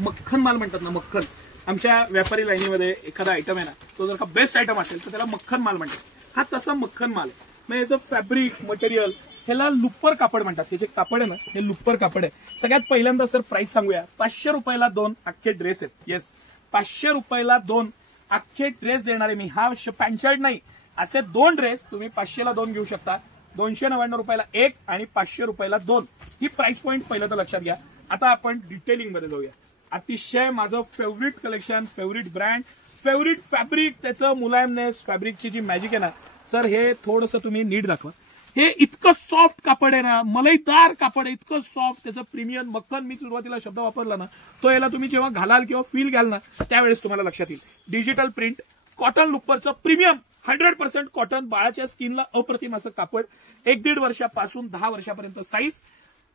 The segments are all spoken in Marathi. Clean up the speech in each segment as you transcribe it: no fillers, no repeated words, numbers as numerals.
मक्खन माल म्हणतात ना, मक्खन. आमच्या व्यापारी लाईनीमध्ये एखादा आयटम आहे ना, तो जर का बेस्ट आयटम असेल तर त्याला मक्खन माल म्हणतात. हा तसा मक्खन माल आहे. मग याचं फॅब्रिक मटेरियल ह्याला लुप्पर कापड म्हणतात. हे जे कापड आहे ना, हे लुप्पर कापड आहे. सगळ्यात पहिल्यांदा सर प्राइस सांगूया. 500 रुपयाला 2 अख्खे ड्रेस आहेत. येस, 500 रुपयाला 2 अख्खे ड्रेस देणारे मी. हा पॅन्ट शर्ट नाही, असे 2 ड्रेस तुम्ही 500ला 2 घेऊ शकता. 299 रुपयाला 1 आणि 500 रुपयाला 2. ही प्राइस पॉईंट पहिलं तर लक्षात घ्या. आता आपण डिटेलिंग मध्ये जाऊया. अतिशय माझं favourite collection, favourite brand, favourite fabric, त्याचं मुलायमनेस, फॅब्रिकची जी मॅजिक आहे ना सर, हे थोडंसं तुम्ही नीट दाखवा. हे इतकं सॉफ्ट कापड आहे ना, मलईदार कापड आहे, इतकं सॉफ्ट. त्याचं प्रीमियम मक्खन मी सुरुवातीला शब्द वापरला ना, तो याला तुम्ही जेव्हा घालाल किंवा फील घ्याल ना, त्यावेळेस तुम्हाला लक्षात येईल. डिजिटल प्रिंट, कॉटन लुप्परचं प्रीमियम 100% कॉटन, बाळाच्या स्किनला अप्रतिम असं कापड. 1-1.5 वर्षापासून 10 वर्षापर्यंत साईज.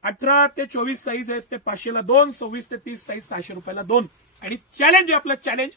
18 ते 24 साईज आहेत ते 500ला 2, 26 ते 30 साईज 600 रुपयाला 2. आणि चॅलेंज आहे आपलं, चॅलेंज.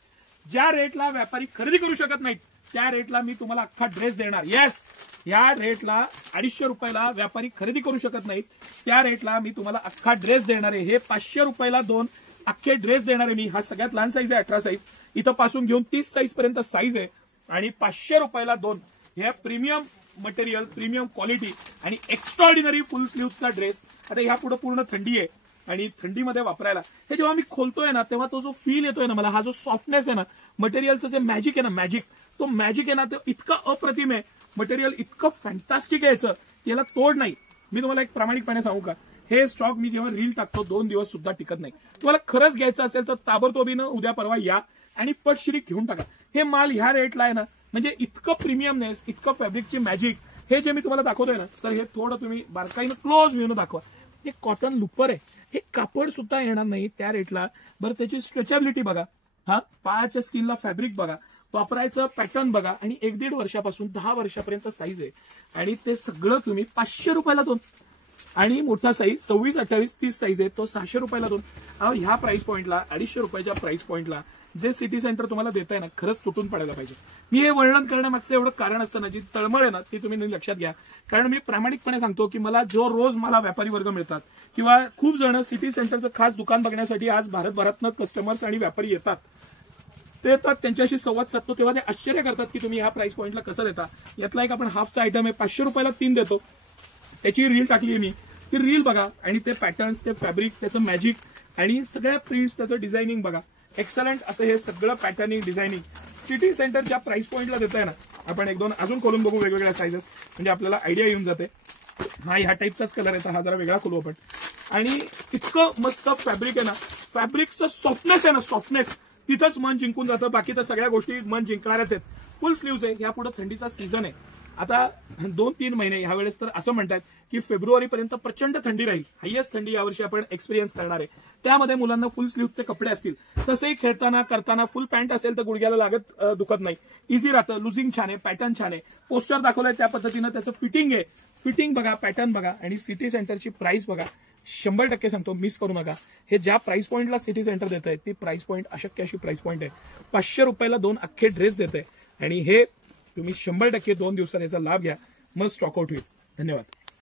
ज्या रेटला व्यापारी खरेदी करू शकत नाहीत त्या रेटला मी तुम्हाला अख्खा ड्रेस देणार. येस, या रेटला 250 रुपयाला व्यापारी खरेदी करू शकत नाहीत त्या रेटला मी तुम्हाला अख्खा ड्रेस देणार आहे. हे 500 रुपयाला 2 अख्खे ड्रेस देणार आहे मी. हा सगळ्यात लहान साईज आहे, 18 साईज. इथं पासून घेऊन 30 साईज पर्यंत साईज आहे. आणि 500 रुपयाला 2 हे प्रीमियम मटेरियल, प्रीमियम क्वालिटी आणि एक्स्ट्राऑर्डिनरी फुल स्लीव्हचा ड्रेस. आता ह्या पुढे पूर्ण थंडी आहे आणि थंडीमध्ये वापरायला हे जेव्हा मी खोलतोय ना, तेव्हा तो जो फील येतोय ना मला, हा जो सॉफ्टनेस आहे ना, मटेरियलचं जे मॅजिक आहे ना, मॅजिक, तो मॅजिक आहे ना, तो इतकं अप्रतिम आहे. मटेरियल इतकं फॅन्टास्टिक आहे याचं, याला तोड नाही. मी तुम्हाला एक प्रामाणिकपणे सांगू का, हे स्टॉक मी जेव्हा रील टाकतो 2 दिवस सुद्धा टिकत नाही. तुम्हाला खरंच घ्यायचं असेल तर ताबडतोबीनं उद्या परवा या आणि पटशिरी घेऊन टाका. हे माल ह्या रेटला आहे ना, म्हणजे इतकं प्रीमियमनेस, इतकं फॅब्रिकची मॅजिक. हे जे मी तुम्हाला दाखवतोय ना सर, हे थोडं तुम्ही बारकाईनं क्लोज व्ह्यूनं दाखवा. हे कॉटन लुपर आहे, हे कापड सुद्धा येणार नाही त्या रेटला. बरं, त्याची स्ट्रेचेबिलिटी बघा, हा पायाच्या स्किनला फॅब्रिक बघा, वापरायचं पॅटर्न बघा. आणि 1-1.5 वर्षापासून 10 वर्षापर्यंत साईज आहे. आणि ते सगळं तुम्ही 500 रुपयाला 2. आणि मोठा साईज 26, 28, 30 साईज आहे, तो 600 रुपयाला 2. ह्या प्राइस पॉईंटला, 250 रुपयाच्या प्राइस पॉईंटला जे सिटी सेंटर तुम्हाला देत आहे ना, खरंच तुटून पडायला पाहिजे. मी हे वर्णन करण्यामागचं एवढं कारण असतं ना, जी तळमळ आहे ना ती तुम्ही लक्षात घ्या. कारण मी प्रामाणिकपणे सांगतो की मला जो रोज मला व्यापारी वर्ग मिळतात किंवा खूप जण सिटी सेंटरचं खास दुकान बघण्यासाठी आज भारतभरातनं कस्टमर्स आणि व्यापारी येतात. ते येतात, त्यांच्याशी संवाद साधतो, तेव्हा ते आश्चर्य करतात की तुम्ही ह्या प्राइस पॉईंटला कसं देता. यातला एक आपण हाफचा आयटम आहे, 500 रुपयाला 3 देतो. त्याची रील टाकली आहे मी, ती रील बघा. आणि ते पॅटर्न्स, ते फॅब्रिक, त्याचं मॅजिक आणि सगळ्या प्रिंट्स, त्याचं डिझायनिंग बघा. एक्सलंट असं हे सगळं पॅटर्निंग, डिझायनिंग सिटी सेंटर ज्या प्राइस पॉईंटला देत आहे ना. आपण 1-2 अजून खोलून बघू वेगवेगळ्या साईजेस, म्हणजे आपल्याला आयडिया येऊन जाते. हा ह्या टाईपचाच कलर आहे, हा जरा वेगळा खोलू आपण. आणि इतकं मस्त फॅब्रिक आहे ना, फॅब्रिकचं सॉफ्टनेस आहे ना, सॉफ्टनेस, तिथंच मन जिंकून जातं. बाकी तर सगळ्या गोष्टी मन जिंकणारच आहेत. फुल स्लीव्ज आहे. यापुढे थंडीचा सीझन आहे. आता 2-3 महिने ह्यावेळेस तर असं म्हणतात की फेब्रुवारीपर्यंत प्रचंड थंडी राहील. हायेस्ट थंडी यावर्षी आपण एक्सपिरियन्स करणार आहे. त्यामध्ये मुलांना फुल स्लीव्हचे कपडे असतील. तसंही खेळताना करताना फुल पॅन्ट असेल तर गुडघ्याला लागत दुखत नाही, इझी राहतं. लुझिंग छान आहे, पॅटर्न छान आहे. पोस्टर दाखवलंय त्या पद्धतीनं त्याचं फिटिंग आहे. फिटिंग बघा, पॅटर्न बघा आणि सिटी सेंटरची प्राइस बघा. 100% सांगतो, मिस करू नका. हे ज्या प्राइस पॉईंटला सिटी सेंटर देत आहे ती प्राइस पॉईंट अशक्य अशी प्राइस पॉईंट आहे. 500 रुपयाला 2 अख्खे ड्रेस देत आहे. आणि हे तुम्ही 100% 2 दिवसात याचा लाभ घ्या, मग स्टॉक आउट होईल. धन्यवाद.